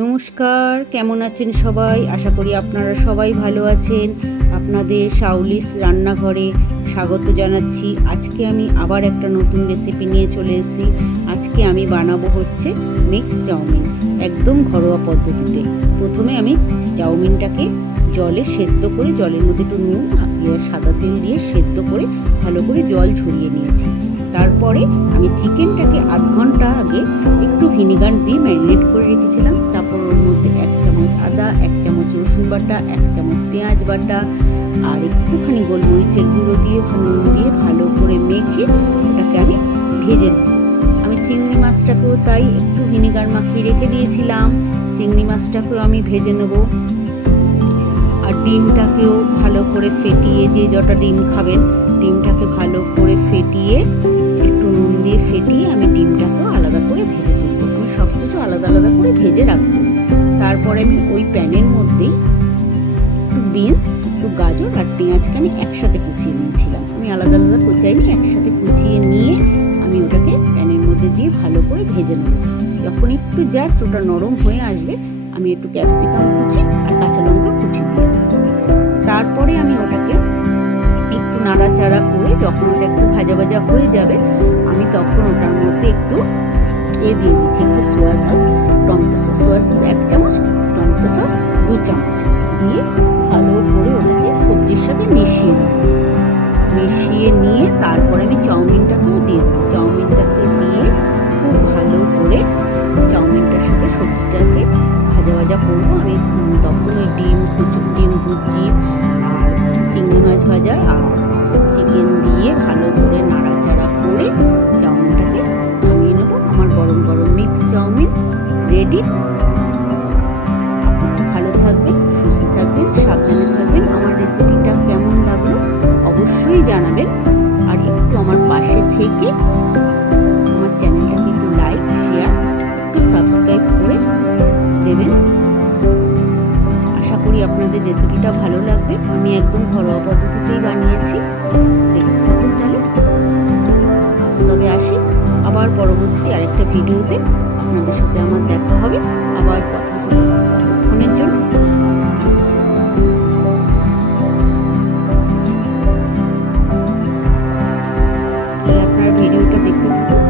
নমস্কার, কেমন আছেন সবাই? আশা করি আপনারা সবাই ভালো আছেন। আপনাদের শাওলিস রান্নাঘরে স্বাগত জানাচ্ছি। আজকে আমি আবার একটা নতুন রেসিপি নিয়ে চলে এসেছি। আজকে আমি বানাবো হচ্ছে মিক্স চাউমিন, একদম ঘরোয়া পদ্ধতিতে। প্রথমে আমি চাউমিনটাকে জলে সেদ্ধ করে, জলের মধ্যে একটু নুন সাদা তেল দিয়ে সেদ্ধ করে ভালো করে জল ঝরিয়ে নিয়েছি। তারপরে আমি চিকেনটাকে আধ ঘন্টা আগে একটু ভিনিগার দিয়ে ম্যারিনেট করে রেখেছিলাম। তারপর ওর মধ্যে 1 চামচ আদা, 1 চামচ রসুন বাটা, 1 চামচ পেঁয়াজ বাটা আর একটুখানি গোলমরিচের গুঁড়ো দিয়ে নুন দিয়ে ভালো করে মেখে ওটাকে আমি ভেজে নেব। আমি চিংড়ি মাছটাকেও তাই একটু ভিনিগার মাখিয়ে রেখে দিয়েছিলাম। চিংড়ি মাছটাকেও আমি ভেজে নেব। আর ডিমটাকেও ভালো করে ফেটিয়ে, যে যটা ডিম খাবেন ডিমটাকে ভালো করে ফেটিয়ে, একটু নুন দিয়ে ফেটিয়ে আমি ডিমটাকেও আলাদা করে ভেজে তুলবো। আমি সব কিছু আলাদা আলাদা করে ভেজে রাখবো। তারপরে আমি ওই প্যানের মধ্যেই একটু বিনস, একটু গাজর আর পেঁয়াজকে আমি একসাথে কুচিয়ে নিয়েছিলাম। আমি আলাদা আলাদা কুচাইনি, একসাথে কুচিয়ে নিয়ে আমি ওটাকে প্যানের মধ্যে দিয়ে ভালো করে ভেজে নেব। যখন একটু জাস্ট ওটা নরম হয়ে আসবে, আমি একটু ক্যাপসিকাম কুচি আর কাঁচা লঙ্কা কুচি দিয়ে তারপরে আমি ওটাকে একটু নাড়াচাড়া করে, যখন ওটা একটু ভাজা ভাজা হয়ে যাবে, আমি তখন ওটার মধ্যে একটু দিয়ে দিচ্ছি, একটু সোয়া সস, টমেটো সস। সোয়া সস 1 চামচ, টমেটো সস 2 চামচ দিয়ে ভালো করে ওটাকে সবজির সাথে মিশিয়ে নিয়ে তারপরে আমি চাউমিনটাকেও দিয়ে দেবো। চাউমিনটাকে দিয়ে খুব ভালো করে চাউমিনটার সাথে সবজিটাকে ভাজা ভাজা করবো। আমি তখন ওই ডিম ভুজি আর চিংড়ি মাছ ভাজা আর চিকেন দিয়ে ভালো করে নাড়াচাড়া করে চাউমিনটাকে নামিয়ে নেবো। আমার গরম গরম মিক্স চাউমিন রেডি। আপনারা ভালো থাকবেন, সুস্থ থাকবেন, সাবধানে থাকবেন। আমার রেসিপিটা কেমন লাগলো অবশ্যই জানাবেন। আর একটু আমার পাশে থেকে আমার চ্যানেলটাকে একটু লাইক, শেয়ার, একটু সাবস্ক্রাইব করে দেবেন। আশা করি আপনাদের রেসিপিটা ভালো লাগবে। আমি একদম ঘরোয়া পদ্ধতিতেই বানিয়েছি। দেখতে থাকুন তাহলে। তবে আসি আবার পরবর্তী আরেকটা ভিডিওতে আপনাদের সাথে আমার দেখা হবে। আবার কথা হবে। ততক্ষণের জন্য আসছি। আপনারা ভিডিওটা দেখতে থাকুন।